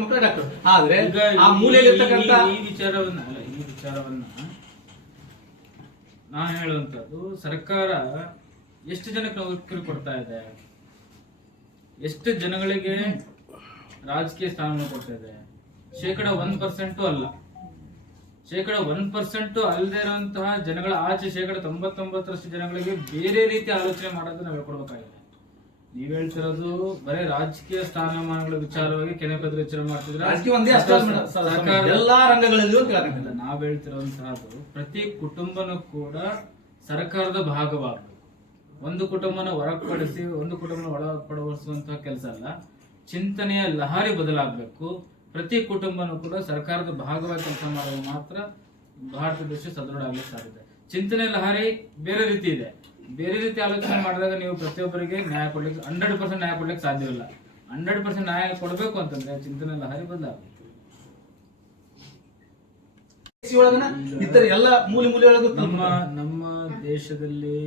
ಮಕ್ಕಳು ಡಾಕ್ಟರ್. ಆದ್ರೆ ಈಗ ಆ ಮೂಲೆಯಲ್ಲಿ ಇರ್ತಕ್ಕಂತ ಈ- ಈ ವಿಚಾರವನ್ನ ಅಲ್ಲ ಈ ವಿಚಾರವನ್ನ ನಾನು ಹೇಳುವಂತದ್ದು ಸರ್ಕಾರ ಎಷ್ಟು ಜನಕ್ಕೆ ನೌಕರಿ ಕೊಡ್ತಾ ಇದೆ? ಎಷ್ಟು ಜನಗಳಿಗೆ ರಾಜಕೀಯ ಸ್ಥಾನವನ್ನು ಕೊಡ್ತಾ ಇದೆ? ಶೇಕಡ ಒಂದ್ ಪರ್ಸೆಂಟು ಅಲ್ಲ. ಶೇಕಡ ಒಂದ್ ಪರ್ಸೆಂಟ್ ಅಲ್ಲದೆ ಇರುವಂತಹ ಜನಗಳ ಆಚೆ ಶೇಕಡ ತೊಂಬತ್ತೊಂಬತ್ತರಷ್ಟು ಜನಗಳಿಗೆ ಬೇರೆ ರೀತಿ ಆಲೋಚನೆ ಮಾಡೋದು ನಾವು ಹೇಳ್ಕೊಡ್ಬೇಕಾಗಿದೆ. ನೀವ್ ಹೇಳ್ತಿರೋದು ಬರೀ ರಾಜಕೀಯ ಸ್ಥಾನಮಾನಗಳ ವಿಚಾರವಾಗಿ ಕೆನೆ ವಿಚಾರ ಮಾಡ್ತಿದ್ರೆ ಸರ್ಕಾರ- ಎಲ್ಲಾ ರಂಗಗಳಲ್ಲೂ ನಾವ್ ಹೇಳ್ತಿರೋದು ಪ್ರತಿ ಕುಟುಂಬನೂ ಕೂಡ ಸರ್ಕಾರದ ಭಾಗವಾಗಬೇಕು. ಒಂದು ಕುಟುಂಬನ ಹೊರಪಡಿಸಿ ಒಂದು ಕುಟುಂಬನ ಒಳಪಡಿಸುವಂತಹ ಕೆಲಸ ಅಲ್ಲ. ಚಿಂತನೆಯ ಲಹರಿ ಬದಲಾಗಬೇಕು. ಪ್ರತಿ ಕುಟುಂಬನೂ ಕೂಡ ಸರ್ಕಾರದ ಭಾಗವಾಗಿ ಕೆಲಸ ಮಾಡುವ ಮಾತ್ರ ಭಾರತ ದೇಶ ಸದೃಢ ಆಗಲಿಕ್ಕೆ ಸಾಧ್ಯ. ಚಿಂತನೆ ಲಹರಿ ಬೇರೆ ರೀತಿ ಇದೆ. ಬೇರೆ ರೀತಿ ಆಲೋಚನೆ ಮಾಡಿದಾಗ ನೀವು ಪ್ರತಿಯೊಬ್ಬರಿಗೆ ನ್ಯಾಯ ಕೊಡ್ಲಿಕ್ಕೆ ಹಂಡ್ರೆಡ್ ಪರ್ಸೆಂಟ್ ನ್ಯಾಯ ಕೊಡ್ಲಿಕ್ಕೆ ಸಾಧ್ಯವಿಲ್ಲ. ಹಂಡ್ರೆಡ್ ಪರ್ಸೆಂಟ್ ನ್ಯಾಯ ಕೊಡಬೇಕು ಅಂತಂದ್ರೆ ಚಿಂತನೆ ಲಹರಿ ಬದಲಾಗುತ್ತೆ ಒಳಗನ ಇತರ ಎಲ್ಲ ಮೂಲೆ ಮೂಲೆ ಒಳಗೂ ನಮ್ಮ ನಮ್ಮ ದೇಶದಲ್ಲಿ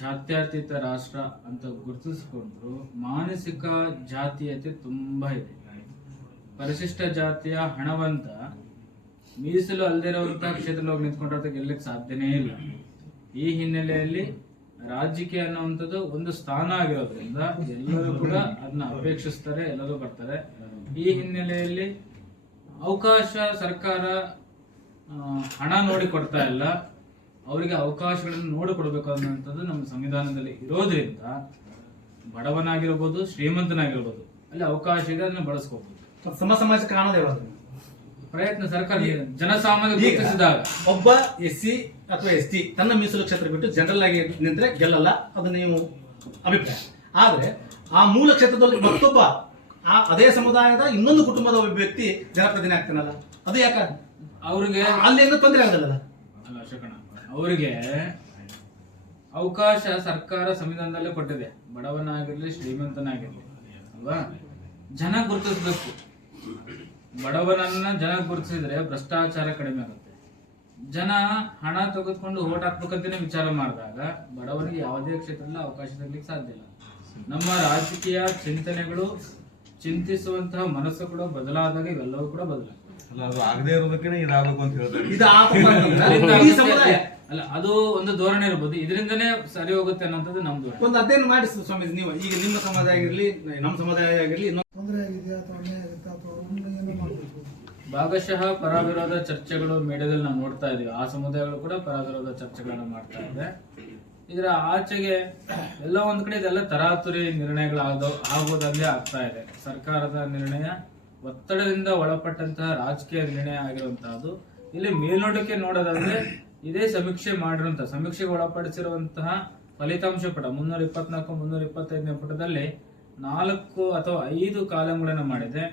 ಜಾತ್ಯತೀತ ರಾಷ್ಟ್ರ ಅಂತ ಗುರುತಿಸಿಕೊಂಡ್ರು ಮಾನಸಿಕ ಜಾತೀಯತೆ ತುಂಬಾ ಇದೆ. ಪರಿಶಿಷ್ಟ ಜಾತಿಯ ಹಣವಂತ ಮೀಸಲು ಅಲ್ಲದೆ ಇರುವಂತಹ ಕ್ಷೇತ್ರದಲ್ಲಿ ಹೋಗಿ ನಿಂತ್ಕೊಂಡ್ರೆ ಗೆಲ್ಲಕ್ಕೆ ಸಾಧ್ಯನೇ ಇಲ್ಲ. ಈ ಹಿನ್ನೆಲೆಯಲ್ಲಿ ರಾಜಕೀಯ ಅನ್ನುವಂಥದ್ದು ಒಂದು ಸ್ಥಾನ ಆಗಿರೋದ್ರಿಂದ ಎಲ್ಲರೂ ಕೂಡ ಅದನ್ನ ಅಪೇಕ್ಷಿಸ್ತಾರೆ, ಎಲ್ಲರೂ ಬರ್ತಾರೆ. ಈ ಹಿನ್ನೆಲೆಯಲ್ಲಿ ಅವಕಾಶ ಸರ್ಕಾರ ಹಣ ನೋಡಿ ಕೊಡ್ತಾ ಇಲ್ಲ. ಅವರಿಗೆ ಅವಕಾಶಗಳನ್ನು ನೋಡಿ ಕೊಡಬೇಕು ಅನ್ನುವಂಥದ್ದು ನಮ್ಮ ಸಂವಿಧಾನದಲ್ಲಿ ಇರೋದ್ರಿಂದ ಬಡವನಾಗಿರ್ಬೋದು, ಶ್ರೀಮಂತನಾಗಿರ್ಬೋದು, ಅಲ್ಲಿ ಅವಕಾಶ ಇದೆ, ಅದನ್ನ ಬಳಸ್ಕೋಬಹುದು ಸಮ ಸಮಾಜ ಪ್ರಯತ್ನ ಸರ್ಕಾರ ಜನಸಾಮಾನ್ಯ ಗುರುತಿಸಿದಾಗ. ಒಬ್ಬ ಎಸ್ ಸಿ ಅಥವಾ ಎಸ್ ಟಿ ತನ್ನ ಮೀಸಲು ಕ್ಷೇತ್ರ ಬಿಟ್ಟು ಜನರಲ್ ಆಗಿ ನಿಂತ್ರೆ ಗೆಲ್ಲಲ್ಲ ಅದು ನೀವು ಅಭಿಪ್ರಾಯ. ಆದರೆ ಆ ಮೂಲ ಕ್ಷೇತ್ರದಲ್ಲಿ ಮತ್ತೊಬ್ಬ ಆ ಅದೇ ಸಮುದಾಯದ ಇನ್ನೊಂದು ಕುಟುಂಬದ ಒಬ್ಬ ವ್ಯಕ್ತಿ ಜನಪ್ರತಿನಿಧಿ ಆಗ್ತಾನಲ್ಲ ಅದು ಯಾಕ? ಅವ್ರಿಗೆ ಅಲ್ಲಿ ಏನೋ ತೊಂದರೆ ಆಗಲ್ಲ ಅವರಿಗೆ ಅವಕಾಶ ಸರ್ಕಾರ ಸಂವಿಧಾನದಲ್ಲೇ ಕೊಟ್ಟಿದೆ. ಬಡವನಾಗಿರ್ಲಿ ಶ್ರೀಮಂತನಾಗಿರ್ಲಿ ಅಲ್ವಾ? ಜನ ಗುರುತಿಸ್ಬೇಕು. ಬಡವನನ್ನ ಜನ ಗುರುತಿಸಿದ್ರೆ ಭ್ರಷ್ಟಾಚಾರ ಕಡಿಮೆ ಆಗುತ್ತೆ. ಜನ ಹಣ ತೆಗೆದುಕೊಂಡು ಓಟ್ ಹಾಕ್ಬೇಕಂತಾನೆ ವಿಚಾರ ಮಾಡಿದಾಗ ಬಡವರಿಗೆ ಯಾವುದೇ ಕ್ಷೇತ್ರದಲ್ಲಿ ಅವಕಾಶ ಸಿಗ್ಲಿಕ್ಕೆ ಸಾಧ್ಯ ಇಲ್ಲ. ನಮ್ಮ ರಾಜಕೀಯ ಚಿಂತನೆಗಳು ಚಿಂತಿಸುವಂತಹ ಮನಸ್ಸು ಕೂಡ ಬದಲಾದಾಗ ಇವೆಲ್ಲವೂ ಕೂಡ ಬದಲಾಗುತ್ತೆ ಅಲ್ಲ ಅದು ಆಗದೆ ಇರೋದಕ್ಕೆ ಅಂತ ಹೇಳ್ತಾರೆ. ಇದು ಆತಂಕ ಅದರಿಂದ ಈ ಆಗುತ್ತೆ- ಅಲ್ಲ ಅದು ಒಂದು ಧೋರಣೆ ಇರ್ಬೋದು. ಇದರಿಂದನೇ ಸರಿ ಹೋಗುತ್ತೆ ಅನ್ನೋದು ನಮ್ದು ಒಂದು ಅಧ್ಯಯನ ಮಾಡಿ ಸ್ವಾಮಿ ನೀವು. ಈಗ ನಿಮ್ಮ ಸಮುದಾಯ ಆಗಿರ್ಲಿ ನಮ್ಮ ಸಮುದಾಯ ಆಗಿರ್ಲಿ ತೊಂದರೆ ಆಗಿದೆಯಾ ಅಥವಾ ಅನ್ಯಾಯ ಆಗುತ್ತಾ ಅಥವಾ ಅವ್ರನ್ನ ಏನೋ ಮಾಡಬೇಕು ಭಾಗಶಃ ಪರವಿರೋಧ ಚರ್ಚೆಗಳು ಮೀಡಿಯಾದಲ್ಲಿ ನಾವು ನೋಡ್ತಾ ಇದೀವಿ. ಆ ಸಮುದಾಯಗಳು ಕೂಡ ಪರವಿರೋಧ ಚರ್ಚೆಗಳನ್ನು ಮಾಡ್ತಾ ಇದೆ. ಇದರ ಆಚೆಗೆ ಎಲ್ಲ ಒಂದ್ ಕಡೆ ಇದೆಲ್ಲ ತರಾತುರಿ ನಿರ್ಣಯಗಳು ಆಗೋದಲ್ಲೇ ಆಗ್ತಾ ಇದೆ. ಸರ್ಕಾರದ ನಿರ್ಣಯ, ಒತ್ತಡದಿಂದ ಒಳಪಟ್ಟಂತಹ ರಾಜಕೀಯ ನಿರ್ಣಯ ಆಗಿರುವಂತಹದ್ದು. ಇಲ್ಲಿ ಮೇಲ್ನೋಟಕ್ಕೆ ನೋಡೋದಾದ್ರೆ ಇದೇ ಸಮೀಕ್ಷೆ ಮಾಡಿರುವಂತಹ ಸಮೀಕ್ಷೆಗೆ ಒಳಪಡಿಸಿರುವಂತಹ ಫಲಿತಾಂಶ ಪುಟ ಮುನ್ನೂರ ಇಪ್ಪತ್ನಾಲ್ಕು ಮುನ್ನೂರ ಇಪ್ಪತ್ತೈದನೇ ಪುಟದಲ್ಲಿ ನಾಲ್ಕು ಅಥವಾ ಐದು ಕಾಲಂಗಳನ್ನು ಮಾಡಿದೆ.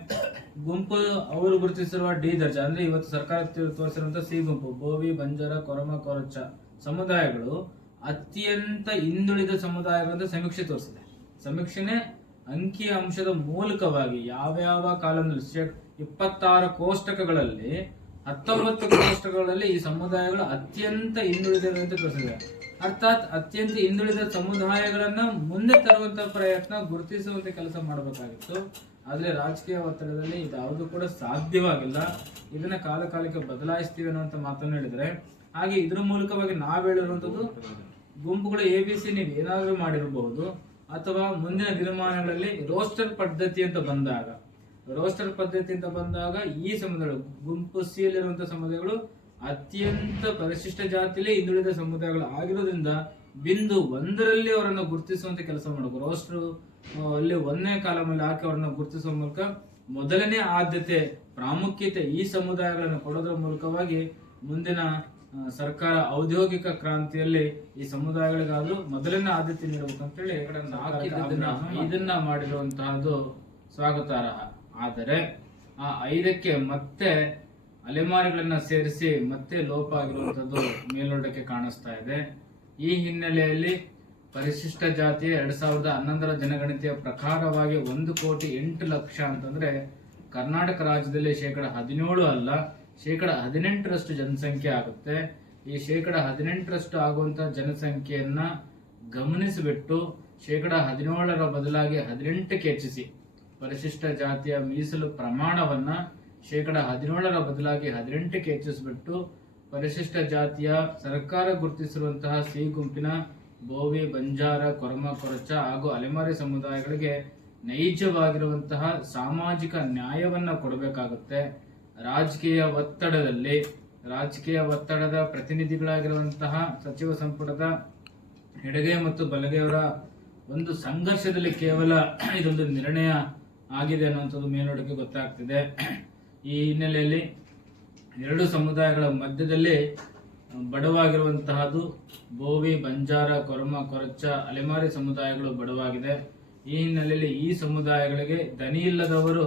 ಗುಂಪು ಅವರು ಗುರುತಿಸಿರುವ ಡಿ ದರ್ಜೆ, ಅಂದ್ರೆ ಇವತ್ತು ಸರ್ಕಾರ ತೋರಿಸಿರುವಂತಹ ಸಿ ಗುಂಪು, ಬೋವಿ, ಬಂಜರ, ಕೊರಮ, ಕೊರಚ ಸಮುದಾಯಗಳು ಅತ್ಯಂತ ಹಿಂದುಳಿದ ಸಮುದಾಯಗಳಂತ ಸಮೀಕ್ಷೆ ತೋರಿಸಿದೆ. ಸಮೀಕ್ಷೆನೆ ಅಂಕಿ ಅಂಶದ ಮೂಲಕವಾಗಿ ಯಾವ್ಯಾವ ಕಾಲಂನಲ್ಲಿ ಶೇ- ಇಪ್ಪತ್ತಾರು ಕೋಷ್ಟಕಗಳಲ್ಲಿ, ಹತ್ತೊಂಬತ್ತು ಕೋಷ್ಟಕಗಳಲ್ಲಿ ಈ ಸಮುದಾಯಗಳು ಅತ್ಯಂತ ಹಿಂದುಳಿದಿರುವಂತೆ ತೋರಿಸಿದೆ. ಅರ್ಥಾತ್ ಅತ್ಯಂತ ಹಿಂದುಳಿದ ಸಮುದಾಯಗಳನ್ನ ಮುಂದೆ ತರುವಂತ ಪ್ರಯತ್ನ ಗುರುತಿಸುವಂತ ಕೆಲಸ ಮಾಡಬೇಕಾಗಿತ್ತು. ಆದ್ರೆ ರಾಜಕೀಯ ಒತ್ತಡದಲ್ಲಿ ಇದ್ಯಾವುದು ಕೂಡ ಸಾಧ್ಯವಾಗಿಲ್ಲ. ಇದನ್ನ ಕಾಲ ಕಾಲಕ್ಕೆ ಬದಲಾಯಿಸ್ತೀವಿ ಅನ್ನುವಂಥ ಮಾತನ್ನು ಹೇಳಿದ್ರೆ, ಹಾಗೆ ಇದ್ರ ಮೂಲಕವಾಗಿ ನಾವು ಹೇಳಿರುವಂಥದ್ದು ಗುಂಪುಗಳು ಎ ಬಿ ಸಿ ನೀವು ಏನಾದ್ರೂ ಮಾಡಿರಬಹುದು, ಅಥವಾ ಮುಂದಿನ ದಿನಮಾನಗಳಲ್ಲಿ ರೋಸ್ಟರ್ ಪದ್ಧತಿ ಅಂತ ಬಂದಾಗ ರೋಸ್ಟರ್ ಪದ್ಧತಿ ಅಂತ ಬಂದಾಗ ಈ ಸಮುದಾಯಗಳು, ಗುಂಪು ಸಿಯಲ್ಲಿರುವಂಥ ಸಮುದಾಯಗಳು ಅತ್ಯಂತ ಪರಿಶಿಷ್ಟ ಜಾತಿಲಿ ಹಿಂದುಳಿದ ಸಮುದಾಯಗಳು ಆಗಿರೋದ್ರಿಂದ ಬಿಂದು ಒಂದರಲ್ಲಿ ಅವರನ್ನು ಗುರುತಿಸುವಂತ ಕೆಲಸ ಮಾಡಬೇಕು ರೋಸ್ಟರ್ ಅಲ್ಲಿ ಒಂದನೇ ಕಾಲಮಲ್ಲಿ ಹಾಕಿ ಅವರನ್ನ ಗುರುತಿಸುವ ಮೂಲಕ ಮೊದಲನೇ ಆದ್ಯತೆ ಪ್ರಾಮುಖ್ಯತೆ ಈ ಸಮುದಾಯಗಳನ್ನು ಕೊಡೋದ್ರ ಮೂಲಕವಾಗಿ ಮುಂದಿನ ಸರ್ಕಾರ ಔದ್ಯೋಗಿಕ ಕ್ರಾಂತಿಯಲ್ಲಿ ಈ ಸಮುದಾಯಗಳಿಗಾದ್ರೂ ಮೊದಲನೇ ಆದ್ಯತೆ ನೀಡಬೇಕು ಅಂತೇಳಿ ಇದನ್ನ ಇದನ್ನ ಮಾಡಿರುವಂತಹದ್ದು ಸ್ವಾಗತಾರ್ಹ. ಆದರೆ ಆ ಐದಕ್ಕೆ ಮತ್ತೆ ಅಲೆಮಾರಿಗಳನ್ನ ಸೇರಿಸಿ ಮತ್ತೆ ಲೋಪ ಆಗಿರುವಂತದ್ದು ಮೇಲ್ನೋಟಕ್ಕೆ ಕಾಣಿಸ್ತಾ ಇದೆ. ಈ ಹಿನ್ನೆಲೆಯಲ್ಲಿ ಪರಿಶಿಷ್ಟ ಜಾತಿಯ ಎರಡ್ ಸಾವಿರದ ಹನ್ನೊಂದರ ಜನಗಣತಿಯ ಪ್ರಕಾರವಾಗಿ ಒಂದು ಕೋಟಿ ಎಂಟು ಲಕ್ಷ ಅಂತಂದ್ರೆ ಕರ್ನಾಟಕ ರಾಜ್ಯದಲ್ಲಿ ಶೇಕಡ ಹದಿನೇಳು ಅಲ್ಲ, ಶೇಕಡ ಹದಿನೆಂಟರಷ್ಟು ಜನಸಂಖ್ಯೆ ಆಗುತ್ತೆ. ಈ ಶೇಕಡ ಹದಿನೆಂಟರಷ್ಟು ಆಗುವಂತ ಜನಸಂಖ್ಯೆಯನ್ನು ಗಮನಿಸಿಬಿಟ್ಟು ಶೇಕಡ ಹದಿನೇಳರ ಬದಲಾಗಿ ಹದಿನೆಂಟಕ್ಕೆ ಹೆಚ್ಚಿಸಿ. ಪರಿಶಿಷ್ಟ ಜಾತಿಯ ಮೀಸಲು ಪ್ರಮಾಣವನ್ನ ಶೇಕಡ ಹದಿನೇಳರ ಬದಲಾಗಿ ಹದಿನೆಂಟಕ್ಕೆ ಹೆಚ್ಚಿಸಿಬಿಟ್ಟು ಪರಿಶಿಷ್ಟ ಜಾತಿಯ ಸರ್ಕಾರ ಗುರುತಿಸಿರುವಂತಹ ಸಿ ಗುಂಪಿನ ಬೋವಿ, ಬಂಜಾರ, ಕೊರಮ, ಕೊರಚ ಹಾಗೂ ಅಲೆಮಾರಿ ಸಮುದಾಯಗಳಿಗೆ ನೈಜವಾಗಿರುವಂತಹ ಸಾಮಾಜಿಕ ನ್ಯಾಯವನ್ನ ಕೊಡಬೇಕಾಗುತ್ತೆ. ರಾಜಕೀಯ ಒತ್ತಡದಲ್ಲಿ, ರಾಜಕೀಯ ಒತ್ತಡದ ಪ್ರತಿನಿಧಿಗಳಾಗಿರುವಂತಹ ಸಚಿವ ಸಂಪುಟದ ಎಡಗೈ ಮತ್ತು ಬಲಗೆಯವರ ಒಂದು ಸಂಘರ್ಷದಲ್ಲಿ ಕೇವಲ ಇದೊಂದು ನಿರ್ಣಯ ಆಗಿದೆ ಅನ್ನುವಂಥದ್ದು ಮೇಲ್ನೋಟಕ್ಕೆ ಗೊತ್ತಾಗ್ತಿದೆ. ಈ ಹಿನ್ನೆಲೆಯಲ್ಲಿ ಎರಡು ಸಮುದಾಯಗಳ ಮಧ್ಯದಲ್ಲಿ ಬಡವಾಗಿರುವಂತಹದ್ದು ಬೋವಿ, ಬಂಜಾರ, ಕೊರಮ, ಕೊರಚ, ಅಲೆಮಾರಿ ಸಮುದಾಯಗಳು ಬಡವಾಗಿದೆ. ಈ ಹಿನ್ನೆಲೆಯಲ್ಲಿ ಈ ಸಮುದಾಯಗಳಿಗೆ ದನಿ ಇಲ್ಲದವರು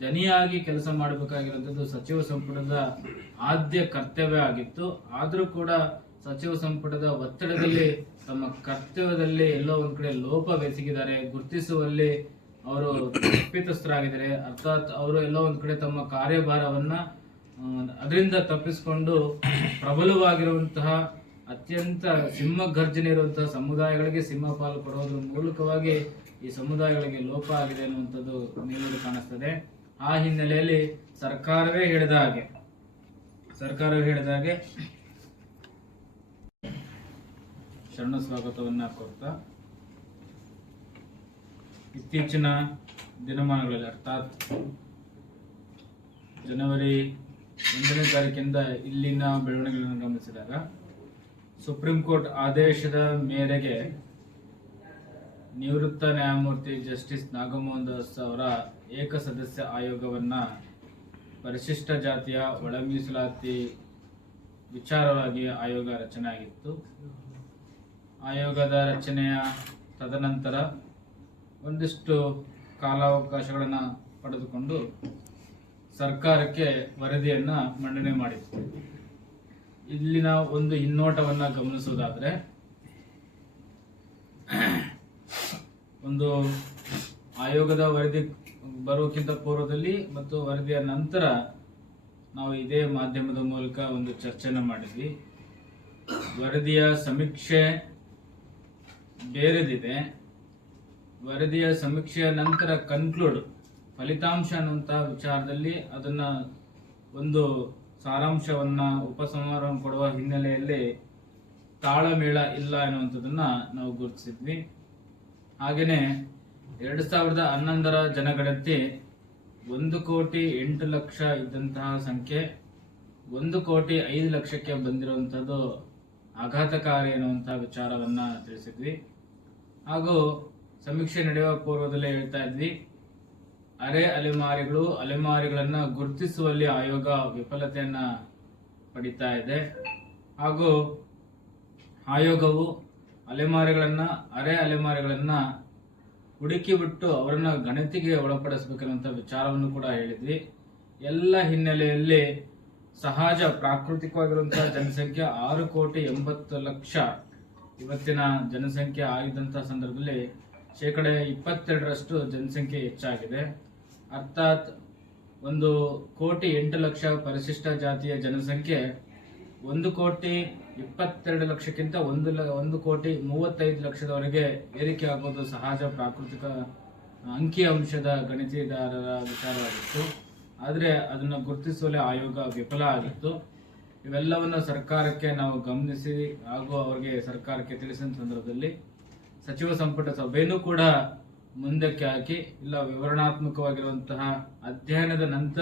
ದನಿಯಾಗಿ ಕೆಲಸ ಮಾಡಬೇಕಾಗಿರುವಂಥದ್ದು ಸಚಿವ ಸಂಪುಟದ ಆದ್ಯ ಕರ್ತವ್ಯ ಆಗಿತ್ತು. ಆದರೂ ಕೂಡ ಸಚಿವ ಸಂಪುಟದ ಒತ್ತಡದಲ್ಲಿ ತಮ್ಮ ಕರ್ತವ್ಯದಲ್ಲಿ ಎಲ್ಲೋ ಒಂದು ಕಡೆ ಲೋಪವೆಸಗಿದ್ದಾರೆ ಗುರುತಿಸುವಲ್ಲಿ ಅವರು ತಪ್ಪಿತಸ್ಥರಾಗಿದ್ದಾರೆ. ಅರ್ಥಾತ್ ಅವರು ಎಲ್ಲೋ ಒಂದು ಕಡೆ ತಮ್ಮ ಕಾರ್ಯಭಾರವನ್ನ ಅದರಿಂದ ತಪ್ಪಿಸಿಕೊಂಡು ಪ್ರಬಲವಾಗಿರುವಂತಹ ಅತ್ಯಂತ ಸಿಂಹ ಗರ್ಜನೆ ಇರುವಂತಹ ಸಮುದಾಯಗಳಿಗೆ ಸಿಂಹ ಪಾಲು ಕೊಡೋದ್ರ ಮೂಲಕವಾಗಿ ಈ ಸಮುದಾಯಗಳಿಗೆ ಲೋಪ ಆಗಿದೆ ಅನ್ನುವಂಥದ್ದು ಮೇಲುಗಡೆ ಕಾಣಿಸ್ತದೆ. ಆ ಹಿನ್ನೆಲೆಯಲ್ಲಿ ಸರ್ಕಾರವೇ ಹೇಳಿದ ಹಾಗೆ. ಸರ್ಕಾರವೇ ಹೇಳಿದ ಹಾಗೆ ಶರಣ ಸ್ವಾಗತವನ್ನ ಕೊಡ್ತಾ ಇತ್ತೀಚಿನ ದಿನಮಾನಗಳಲ್ಲಿ, ಅರ್ಥಾತ್ ಜನವರಿ ಒಂದನೇ ತಾರೀಕಿಂದ ಇಲ್ಲಿನ ಬೆಳವಣಿಗೆಗಳನ್ನು ಗಮನಿಸಿದಾಗ ಸುಪ್ರೀಂ ಕೋರ್ಟ್ ಆದೇಶದ ಮೇರೆಗೆ ನಿವೃತ್ತ ನ್ಯಾಯಮೂರ್ತಿ ಜಸ್ಟಿಸ್ ನಾಗಮೋಹನ್ ದಾಸ್ ಅವರ ಏಕ ಸದಸ್ಯ ಆಯೋಗವನ್ನ ಪರಿಶಿಷ್ಟ ಜಾತಿಯ ಒಳ ಮೀಸಲಾತಿ ವಿಚಾರವಾಗಿ ಆಯೋಗ ರಚನೆ ಆಗಿತ್ತು. ಆಯೋಗದ ರಚನೆಯ ತದನಂತರ ಒಂದಿಷ್ಟು ಕಾಲಾವಕಾಶಗಳನ್ನು ಪಡೆದುಕೊಂಡು ಸರ್ಕಾರಕ್ಕೆ ವರದಿಯನ್ನ ಮಂಡನೆ ಮಾಡಿತ್ತು. ಇಲ್ಲಿನ ಒಂದು ಹಿನ್ನೋಟವನ್ನ ಗಮನಿಸುವುದಾದ್ರೆ ಒಂದು ಆಯೋಗದ ವರದಿ ಬರೋಕ್ಕಿಂತ ಪೂರ್ವದಲ್ಲಿ ಮತ್ತು ವರದಿಯ ನಂತರ ನಾವು ಇದೇ ಮಾಧ್ಯಮದ ಮೂಲಕ ಒಂದು ಚರ್ಚೆನ ಮಾಡಿದ್ವಿ. ವರದಿಯ ಸಮೀಕ್ಷೆ ಬೇರೆದಿದೆ. ವರದಿಯ ಸಮೀಕ್ಷೆಯ ನಂತರ ಕನ್ಕ್ಲೂಡ್ ಫಲಿತಾಂಶ ಅನ್ನುವಂಥ ವಿಚಾರದಲ್ಲಿ ಅದನ್ನ ಒಂದು ಸಾರಾಂಶವನ್ನ ಉಪಸಂಹಾರ ಕೊಡುವ ಹಿನ್ನೆಲೆಯಲ್ಲಿ ತಾಳಮೇಳ ಇಲ್ಲ ಎನ್ನುವಂಥದ್ದನ್ನು ನಾವು ಗುರುತಿಸಿದ್ವಿ. ಹಾಗೆಯೇ ಎರಡು ಸಾವಿರದ ಹನ್ನೊಂದರ ಜನಗಣತಿ ಒಂದು ಕೋಟಿ ಎಂಟು ಲಕ್ಷ ಇದ್ದಂತಹ ಸಂಖ್ಯೆ, ಒಂದು ಕೋಟಿ ಐದು ಲಕ್ಷಕ್ಕೆ ಬಂದಿರುವಂಥದ್ದು ಆಘಾತಕಾರಿ ಅನ್ನುವಂಥ ವಿಚಾರವನ್ನ ತಿಳಿಸಿದ್ವಿ. ಹಾಗೂ ಸಮೀಕ್ಷೆ ನಡೆಯುವ ಪೂರ್ವದಲ್ಲೇ ಹೇಳ್ತಾ ಇದ್ವಿ. ಅರೆ ಅಲೆಮಾರಿಗಳು, ಅಲೆಮಾರಿಗಳನ್ನ ಗುರುತಿಸುವಲ್ಲಿ ಆಯೋಗ ವಿಫಲತೆಯನ್ನ ಪಡಿತಾ ಇದೆ. ಹಾಗೂ ಆಯೋಗವು ಅಲೆಮಾರಿಗಳನ್ನ, ಅರೆ ಅಲೆಮಾರಿಗಳನ್ನ ಹುಡುಕಿ ಬಿಟ್ಟು ಅವರನ್ನ ಗಣತಿಗೆ ಒಳಪಡಿಸಬೇಕನ್ನುವಂಥ ವಿಚಾರವನ್ನು ಕೂಡ ಹೇಳಿದ್ವಿ. ಎಲ್ಲ ಹಿನ್ನೆಲೆಯಲ್ಲಿ ಸಹಜ ಪ್ರಾಕೃತಿಕವಾಗಿರುವಂಥ ಜನಸಂಖ್ಯೆ ಆರು ಕೋಟಿ ಎಂಬತ್ತು ಲಕ್ಷ. ಇವತ್ತಿನ ಜನಸಂಖ್ಯೆ ಆಗಿದ್ದಂತಹ ಸಂದರ್ಭದಲ್ಲಿ ಶೇಕಡ ಇಪ್ಪತ್ತೆರಡರಷ್ಟು ಜನಸಂಖ್ಯೆ ಹೆಚ್ಚಾಗಿದೆ. ಅರ್ಥಾತ್ ಒಂದು ಕೋಟಿ ಎಂಟು ಲಕ್ಷ ಪರಿಶಿಷ್ಟ ಜಾತಿಯ ಜನಸಂಖ್ಯೆ ಒಂದು ಕೋಟಿ ಇಪ್ಪತ್ತೆರಡು ಲಕ್ಷಕ್ಕಿಂತ ಒಂದು ಲ, ಒಂದು ಕೋಟಿ ಮೂವತ್ತೈದು ಲಕ್ಷದವರೆಗೆ ಏರಿಕೆ ಆಗೋದು ಸಹಜ ಪ್ರಾಕೃತಿಕ ಅಂಕಿಅಂಶದ ಗಣಿತಿದಾರರ ವಿಚಾರವಾಗಿತ್ತು. ಆದರೆ ಅದನ್ನು ಗುರುತಿಸುವಲ್ಲಿ ಆಯೋಗ ವಿಫಲ ಆಗಿತ್ತು. ಇವೆಲ್ಲವನ್ನು ಸರ್ಕಾರಕ್ಕೆ ನಾವು ಗಮನಿಸಿ ಹಾಗೂ ಅವರಿಗೆ ಸರ್ಕಾರಕ್ಕೆ ತಿಳಿಸಿದ ಸಂದರ್ಭದಲ್ಲಿ ಸಚಿವ ಸಂಪುಟ ಸಭೆಯೂ ಕೂಡ ಮುಂದಕ್ಕೆ ಹಾಕಿ ಇಲ್ಲ ವಿವರಣಾತ್ಮಕವಾಗಿರುವಂತಹ ಅಧ್ಯಯನದ ನಂತರ